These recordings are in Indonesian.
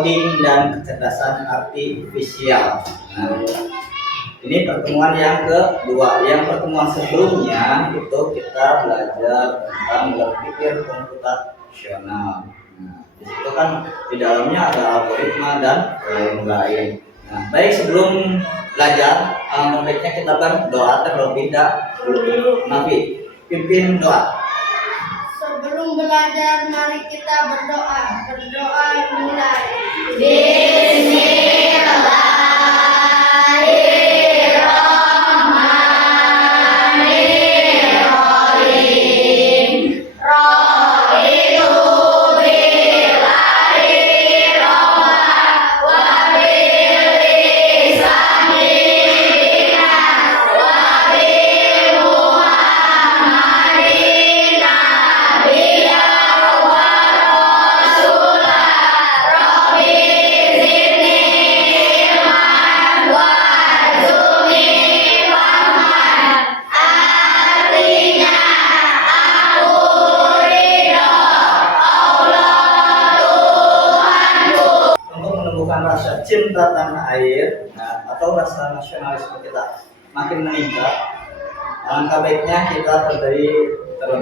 coding dan kecerdasan artifisial. Nah, ini pertemuan yang kedua. Yang pertemuan sebelumnya itu kita belajar tentang berpikir komputasional. Nah, di situ kan di dalamnya ada algoritma dan lain-lain. Nah, baik, sebelum belajar, baiknya kita berdoa terlebih dahulu. Nabi, pimpin doa. Sebelum belajar, mari kita berdoa. Berdoa mulai. Rasa cinta tanah air, atau rasa nasionalisme kita makin meningkat, alangkah baiknya kita terlebih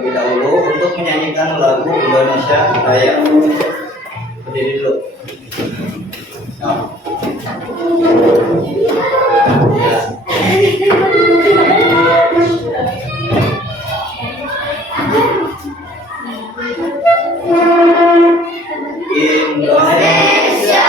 dahulu untuk menyanyikan lagu Indonesia Raya. Berdiri dulu. Indonesia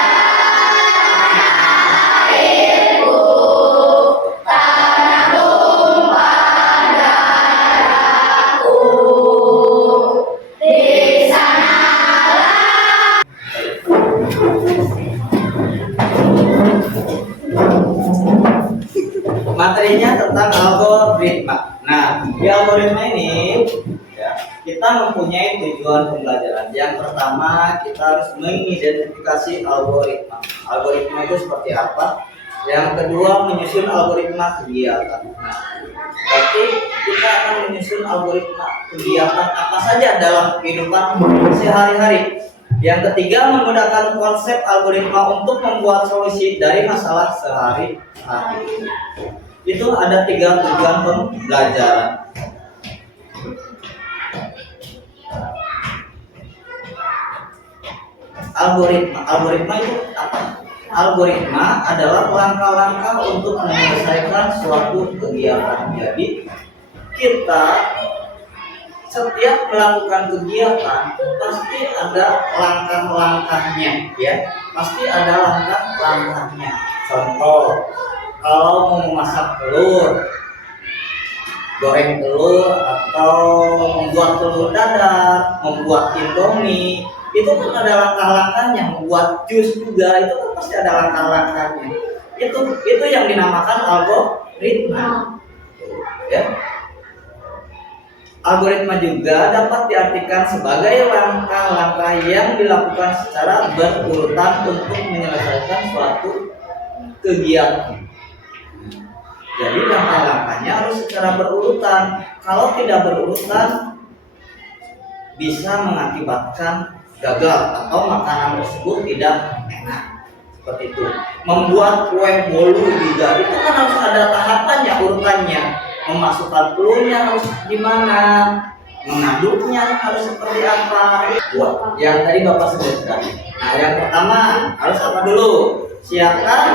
materinya tentang algoritma. Nah, di algoritma ini ya, kita mempunyai tujuan pembelajaran. Yang pertama, kita harus mengidentifikasi algoritma. Algoritma itu seperti apa? Yang kedua, menyusun algoritma kegiatan. Nah, berarti kita akan menyusun algoritma kegiatan apa saja dalam kehidupan sehari-hari. Yang ketiga, menggunakan konsep algoritma untuk membuat solusi dari masalah sehari-hari. Itu ada 3 tujuan pembelajaran. Algoritma itu apa? Algoritma adalah langkah-langkah untuk menyelesaikan suatu kegiatan. Jadi kita setiap melakukan kegiatan pasti ada langkah-langkahnya, ya. Pasti ada langkah-langkahnya. Contoh, kalau mau memasak telur, goreng telur, atau membuat telur dadar, membuat indomie, itu kan ada langkah-langkahnya. Membuat jus juga itu kan pasti ada langkah-langkahnya. Itu yang dinamakan algoritma, ya. Algoritma juga dapat diartikan sebagai langkah-langkah yang dilakukan secara berurutan untuk menyelesaikan suatu kegiatan. Jadi langkah-langkahnya harus secara berurutan. Kalau tidak berurutan, bisa mengakibatkan gagal atau makanan tersebut tidak enak. Seperti itu. Membuat kue bolu juga itu kan harus ada tahapannya, urutannya. Memasukkan telurnya harus gimana, mengaduknya harus seperti apa. Yang tadi Bapak sebutkan. Nah, yang pertama harus apa dulu? Siapkan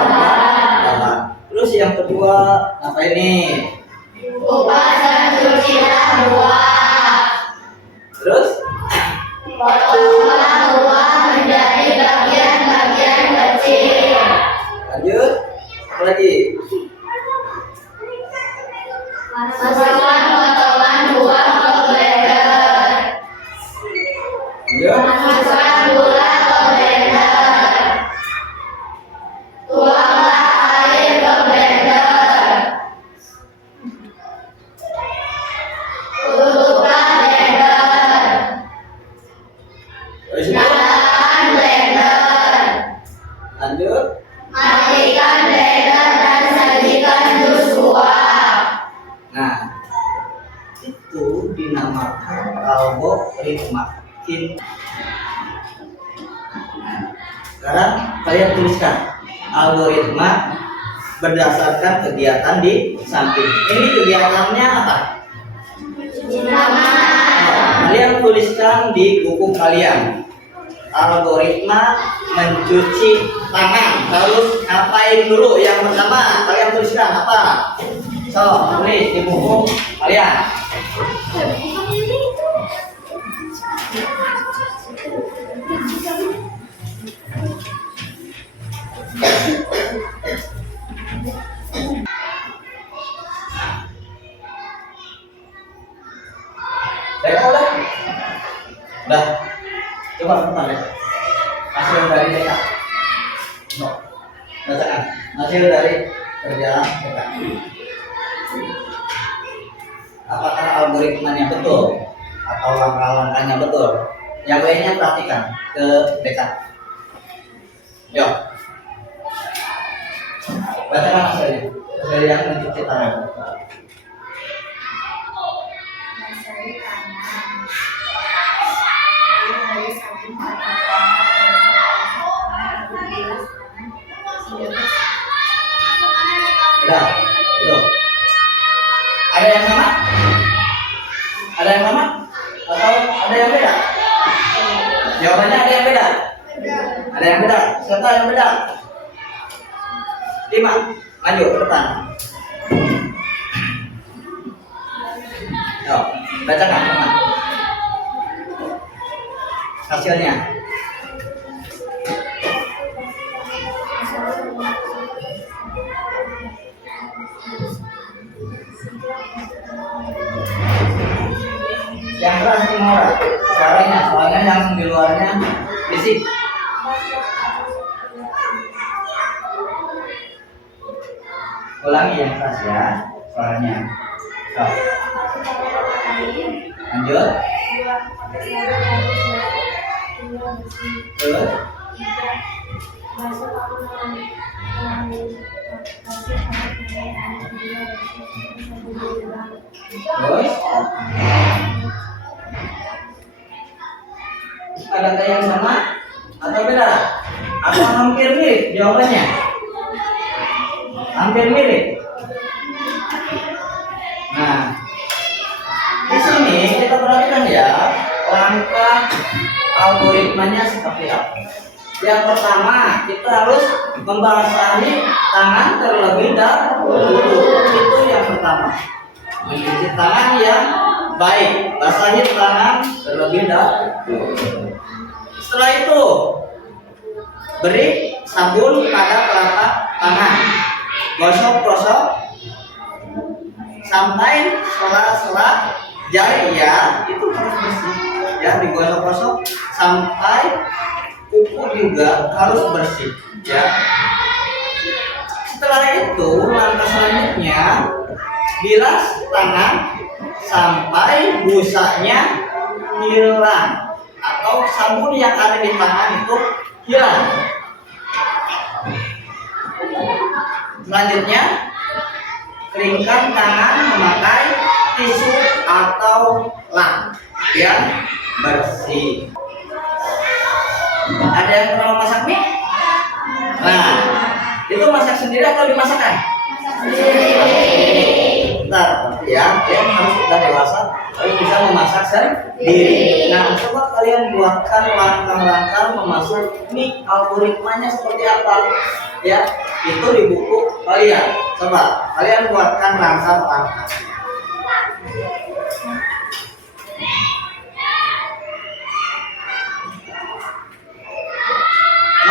bahan. Terus yang kedua apa ini? Kupas dan cucilah buah. Terus? Potonglah buah menjadi bagian-bagian kecil. Lanjut. Apa lagi? Masukkan potongan buah ke blender. Lanjut. Masukkan gula ke blender. Tuanglah air ke blender. Tutuplah blender. Terus ini? Nyalakan blender. Lanjut. Matikan blender dan sajikan jus buah. Nah, itu dinamakan algoritma. Nah, Sekarang kalian tuliskan algoritma berdasarkan kegiatan di samping. Ini kegiatannya apa? Kalian tuliskan di buku kalian. Algoritma mencuci tangan. Harus ngapain dulu? Yang pertama kalian tuliskan apa? So, tulis di buku kalian. Udah. Coba teman deh. Hasil dari TK. No. Bacakan. Hasil dari kerjaan TK. Apakah algoritmanya betul atau langkah-langkahnya betul? Yang lainnya perhatikan ke TK. Yo. Bacakan hasilnya. Hasil yang mencuci tangan. Udah, itu. Ada yang sama? Ada yang sama? Atau ada yang beda? Jawabannya ada yang beda. Ada yang beda. Siapa yang beda? 5. Maju ke depan. Yo, bacakan teman. Hasilnya. Yang keras Timora, soalnya yang di luarnya berisik. Ulangi yang keras ya, suaranya. So. Lanjut. Terus. Terus. Adakah yang sama atau beda? Atau hampir mirip jawabannya? Hampir mirip. Nah, di sini kita perhatikan ya langkah algoritmanya seperti apa. Yang pertama kita harus membasahi tangan terlebih dahulu. Itu yang pertama. Mencuci tangan yang baik, basahi tangan terlebih dahulu. Setelah itu beri sabun pada telapak tangan, gosok-gosok sampai sela-sela jari ya, itu harus bersih ya, digosok-gosok sampai kuku juga harus bersih ya. Setelah itu langkah selanjutnya bilas tangan sampai busanya hilang atau sabun yang ada di tangan itu hilang. Selanjutnya keringkan tangan memakai tisu atau lap yang bersih. Ada yang pernah masak mie? Nah, itu masak sendiri atau dimasakkan? Bentar, ya, yang harus sudah dewasa harus bisa memasak sendiri. Nah, coba kalian buatkan langkah-langkah memasak mie, algoritmanya seperti apa? Ya, itu di buku kalian. Coba kalian buatkan langkah-langkah.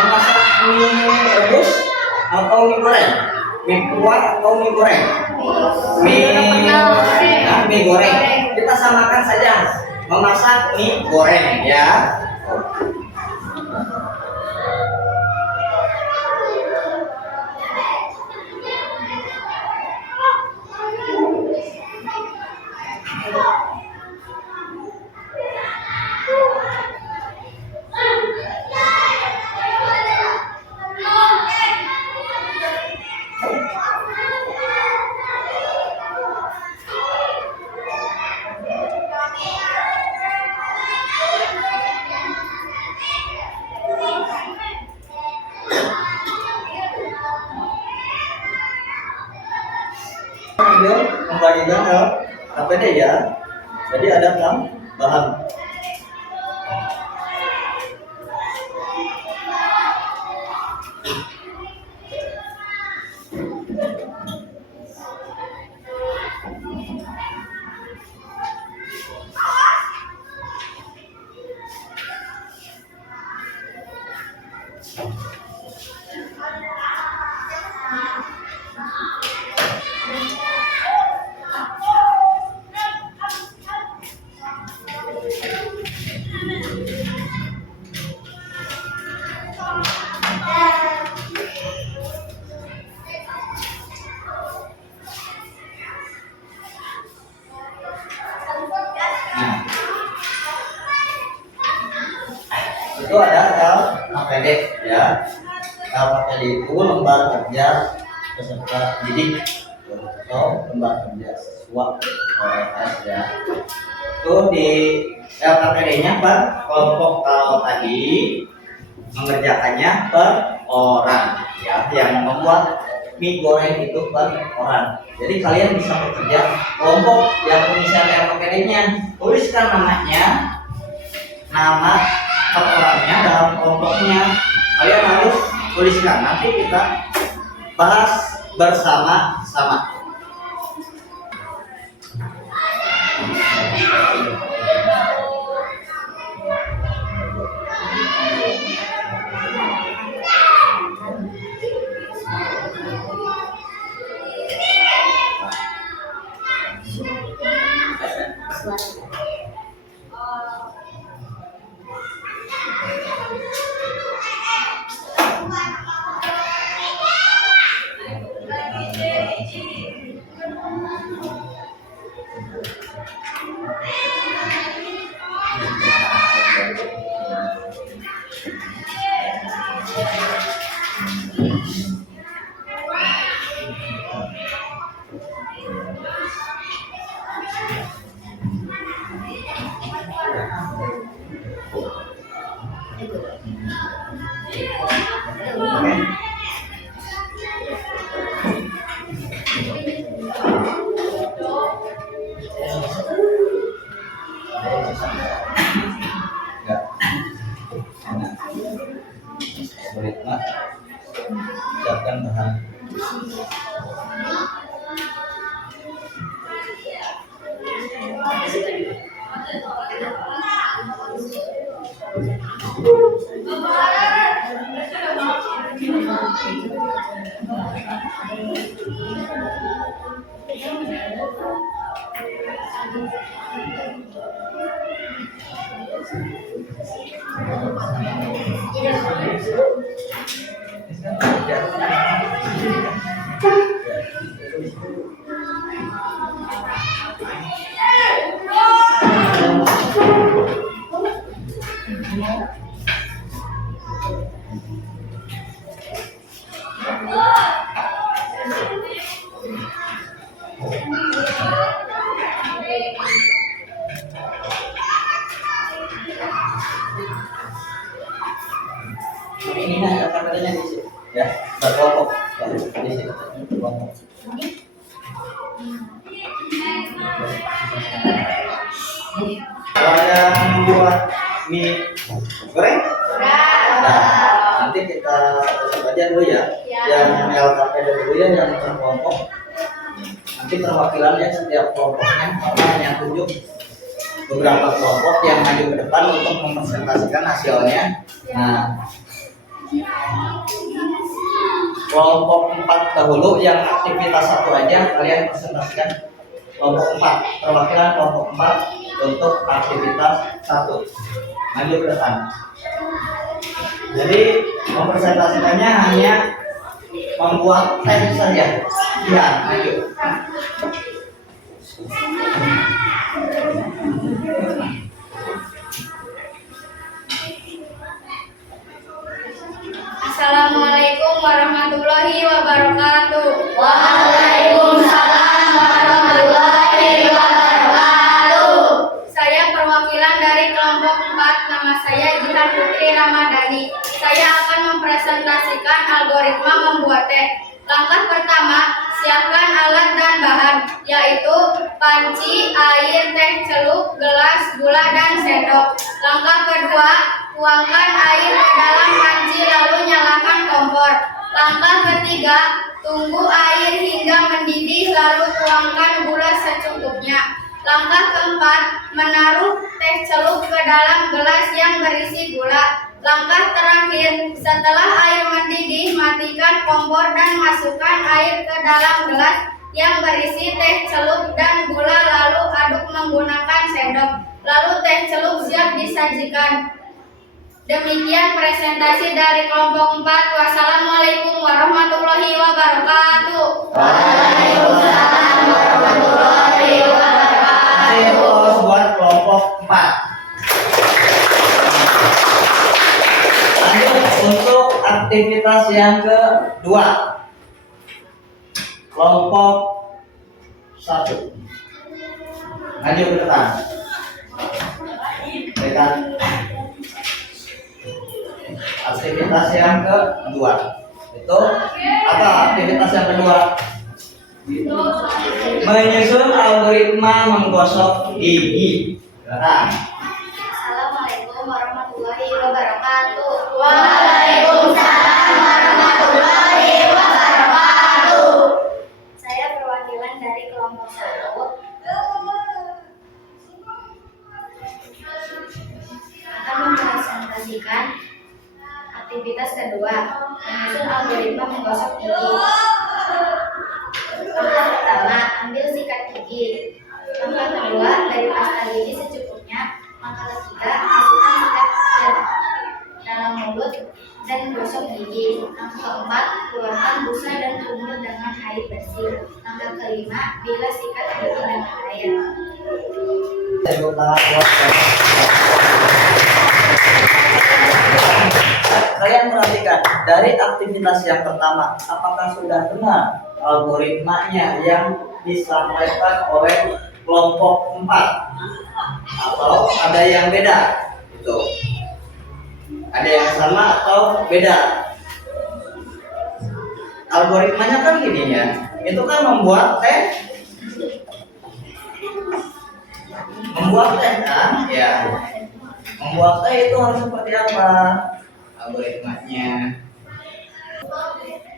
Memasak mie rebus atau mie goreng? Mie kuah atau mie goreng? Mie goreng. Kita samakan saja. Memasak mie goreng ya. Ambil membagikan ke KPD ya. Jadi ada tambahan. Nah, itu ada LKPD ya. LKPD itu lembar kerja peserta didik atau lembar kerja siswa OLS ya. Itu di LKPD-nya per kelompok. Kalau tadi mengerjakannya per orang ya, yang membuat mie goreng itu per orang. Jadi kalian bisa bekerja kelompok yang penyelesaian LKPD-nya, tuliskan namanya, nama per orangnya dalam kelompoknya. Kalian harus tuliskan, nanti kita bahas bersama-sama. Sulit lah. Siapkan bahan. Ini ada katanya di sini ya, berkelompok di sini kelompok. Kalau yang buat mie goreng, nah, nanti kita baca dulu ya. Yang LKPD dulu ya, yang berkelompok. Nanti perwakilannya setiap kelompoknya hanya tunjuk beberapa kelompok yang maju ke depan untuk mempresentasikan hasilnya. Nah, kelompok 4 dahulu yang aktivitas 1 aja kalian presentasikan. Kelompok 4, perwakilan kelompok 4 untuk aktivitas 1 maju ke depan. Jadi mempresentasikannya hanya membuat teks saja. Ya, maju. Assalamualaikum warahmatullahi wabarakatuh. Waalaikumsalam warahmatullahi wabarakatuh. Saya perwakilan dari kelompok 4. Nama saya Jihan Putri Ramadhani. Saya akan mempresentasikan algoritma membuat teh. Langkah pertama, siapkan alat dan bahan. panci, air, teh celup, gelas, gula, dan sendok. Langkah kedua, tuangkan air ke dalam panci lalu nyalakan kompor. Langkah ketiga, tunggu air hingga mendidih lalu tuangkan gula secukupnya. Langkah keempat, menaruh teh celup ke dalam gelas yang berisi gula. Langkah terakhir, setelah air mendidih, matikan kompor dan masukkan air ke dalam gelas yang berisi teh celup dan gula lalu aduk menggunakan sendok. Lalu teh celup siap disajikan. Demikian presentasi dari kelompok 4. Wassalamualaikum warahmatullahi wabarakatuh. Waalaikumsalam warahmatullahi wabarakatuh. Terus buat kelompok 4. Lanjut untuk aktivitas yang kedua. Kelompok 1. Lanjut ke depan. Berikan aktivitas yang kedua. Itu apa aktivitas yang kedua? Menyusun algoritma menggosok gigi. Silakan. Assalamualaikum warahmatullahi wabarakatuh. Waalaikumsalam warahmatullahi wabarakatuh. Saya perwakilan dari kelompok 1 akan mempresentasikan aktivitas kedua, menyusun algoritma menggosok gigi. Langkah pertama, ambil sikat gigi. Langkah kedua, dari pasta gigi secukupnya. Langkah ketiga, masukkan sikat ke dalam mulut dan gosok gigi. Langkah keempat, keluarkan busa dan kumur dengan air bersih. Langkah kelima, bilas sikat gigi dengan air. Tepuk tangan buat kalian perhatikan dari aktivitas yang pertama, apakah sudah benar algoritmanya yang disampaikan oleh kelompok 4 atau ada yang beda? Itu ada yang sama atau beda? Algoritmanya kan gini ya, itu kan membuat teh kan ya, membuat teh itu harus seperti apa algoritmanya?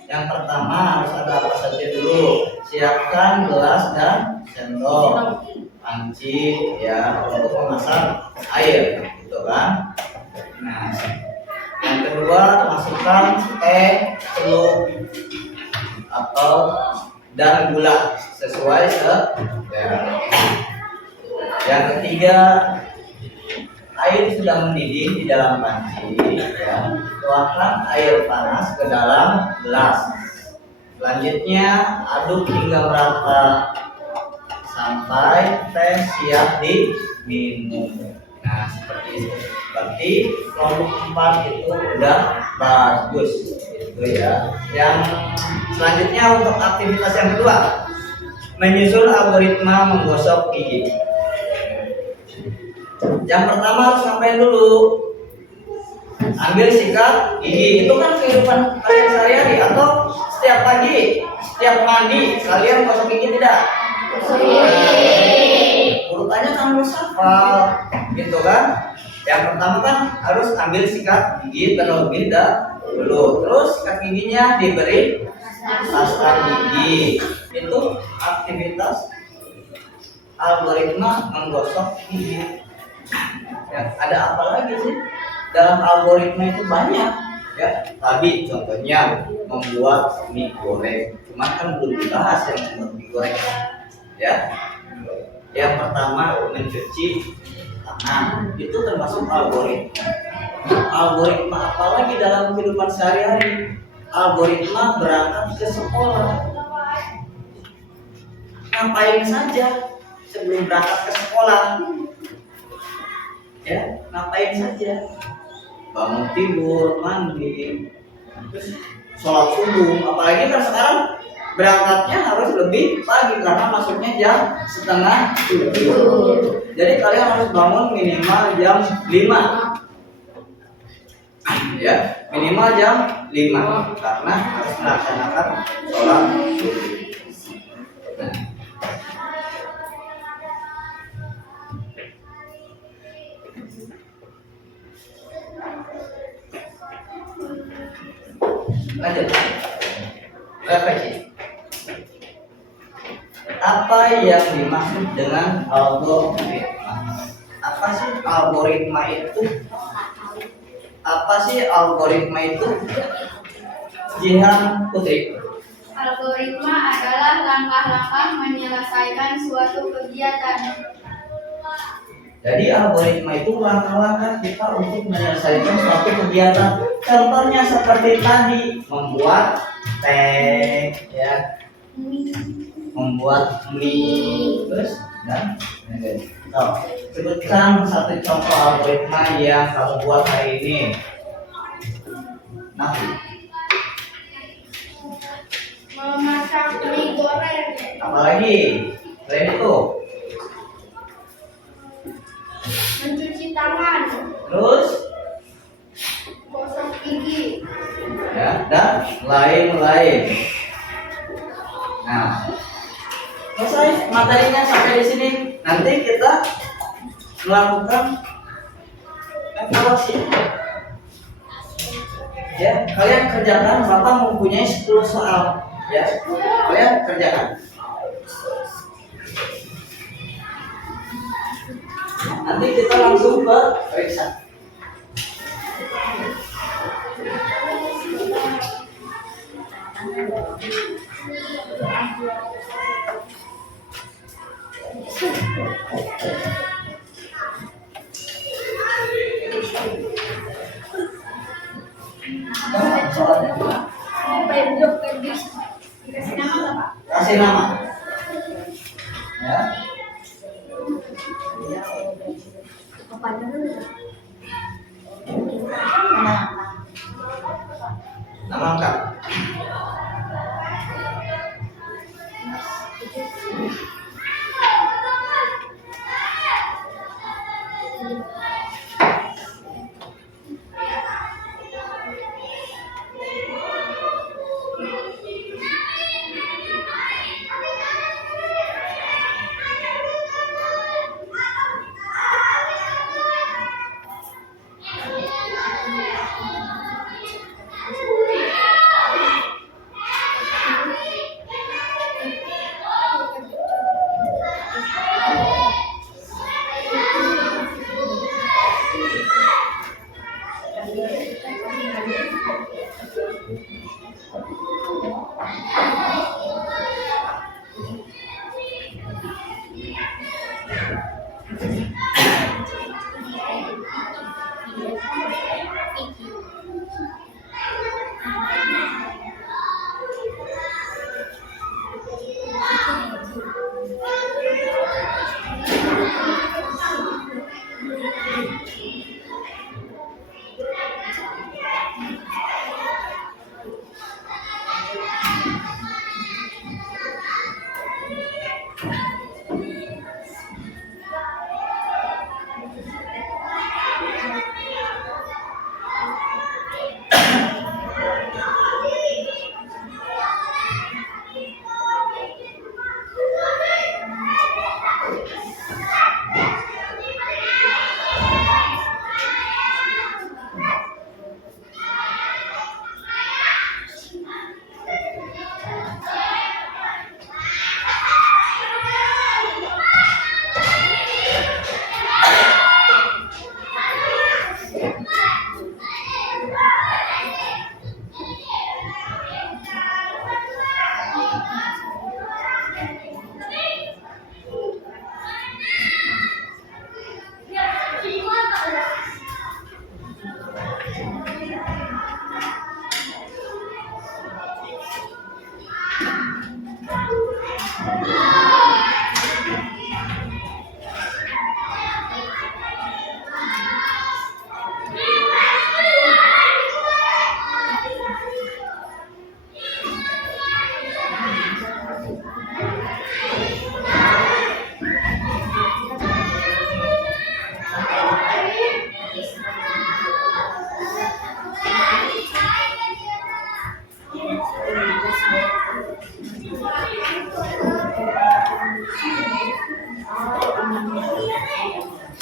Yang pertama harus ada apa saja dulu? Siapkan gelas dan sendok, panci ya untuk memasak air, gitu kan? Nah, yang kedua masukkan teh celup atau dan gula sesuai selera. Yang ketiga, air sudah mendidih di dalam panci ya. Tuangkan air panas ke dalam gelas. Selanjutnya aduk hingga merata sampai teh siap diminum. Nah, seperti itu. Berarti kelompok 4 itu udah bagus gitu ya. Yang selanjutnya untuk aktivitas yang kedua, menyusun algoritma menggosok gigi. Yang pertama harus ngapain dulu? Ambil sikat gigi. Itu kan kehidupan kalian sehari-hari, atau setiap pagi, setiap mandi kalian gosok gigi tidak? Urutannya kan harus hafal, gitu kan? Yang pertama kan harus ambil sikat gigi terlebih dahulu. Terus sikat giginya diberi pasta gigi. Itu aktivitas algoritma menggosok gigi. Ya, ada apa lagi sih dalam algoritma itu? Banyak ya. Tadi contohnya membuat mie goreng, cuma kan belum dibahas yang membuat mie goreng ya. Yang pertama mencuci tangan, itu termasuk algoritma. Algoritma apa lagi dalam kehidupan sehari-hari? Algoritma berangkat ke sekolah. Ngapain saja sebelum berangkat ke sekolah? Ya, ngapain saja? Bangun tidur, mandi, terus sholat subuh. Apalagi kan sekarang berangkatnya harus lebih pagi karena masuknya jam 6:30. Jadi kalian harus bangun minimal jam 5. Ya, minimal jam 5 karena harus melaksanakan sholat subuh. Lanjut. Refleksi. Apa yang dimaksud dengan algoritma? Apa sih algoritma itu? Apa sih algoritma itu? Jihan Putri. Algoritma adalah langkah-langkah menyelesaikan suatu kegiatan. Jadi algoritma itu langkah-langkah kita untuk menyelesaikan suatu kegiatan. Contohnya seperti tadi membuat teh, ya, membuat mie, terus dan sebutkan satu contoh algoritma yang kamu buat hari ini. Nah, Memasak mie goreng. apalagi selain itu, Mencuci tangan. terus Gosok gigi. ya, dan lain-lain. Nah, selesai materinya sampai di sini. Nanti kita melakukan evaluasi. Ya, kalian kerjakan. Bapak mempunyai 10 soal. Ya, kalian kerjakan. Nanti kita langsung ke periksa. Soalnya Kasih nama nggak, Pak? kasih nama. Ya. Nama lengkap.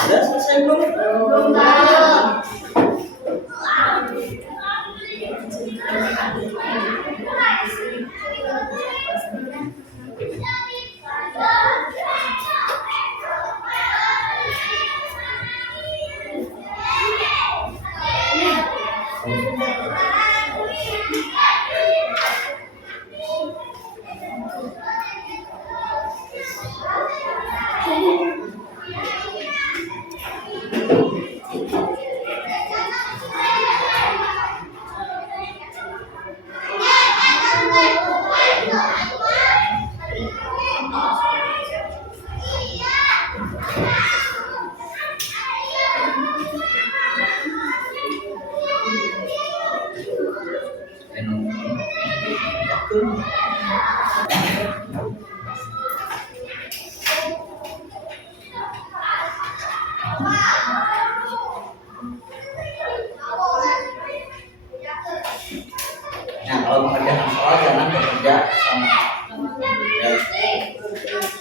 Sudah selesai belum? Belum tahu.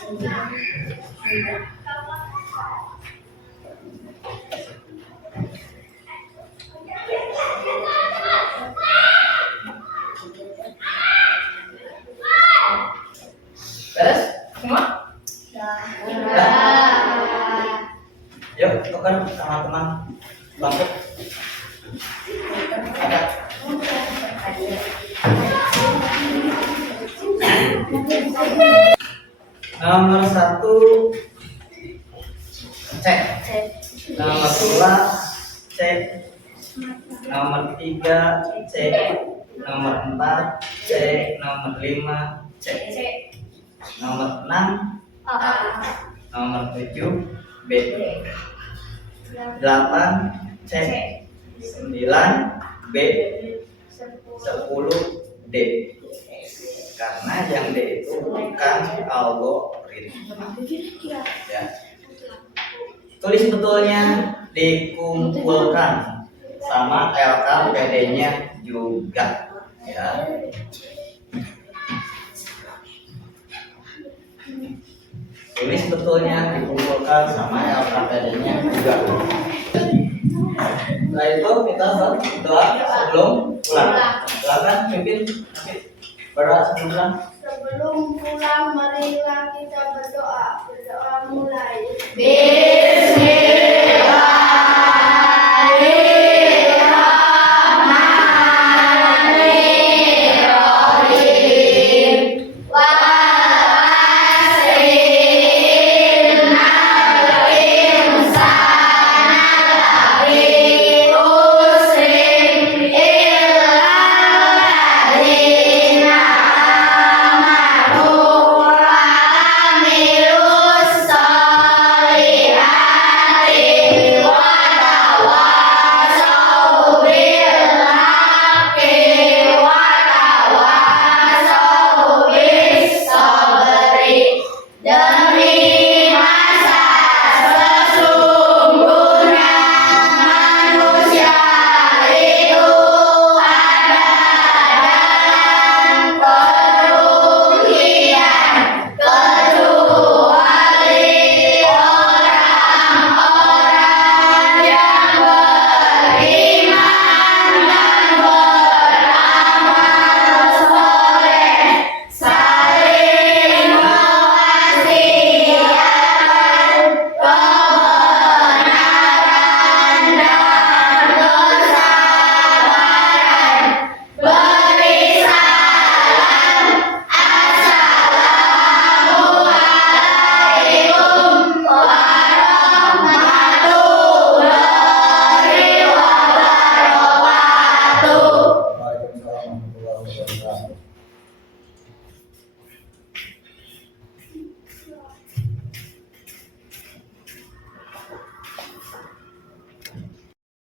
Beres? Semua? Yuk, tukar teman-teman bangkit. Nomor 1 cek. Nomor 2 cek. Nomor 3 cek. Nomor 4 cek. Nomor 5 cek. Nomor 6 nomor 7 B. 8 cek. 9 B. 10 D. Karena yang D itu bukan algoritma. Ya. Tulis betulnya dikumpulkan sama LKPD-nya juga. Ya. Tulis betulnya dikumpulkan sama LKPD-nya juga. Setelah itu kita berdoa sebelum pulang. Silakan pimpin. Berdoa sebelum pulang. Sebelum pulang marilah kita berdoa. Berdoa mulai. B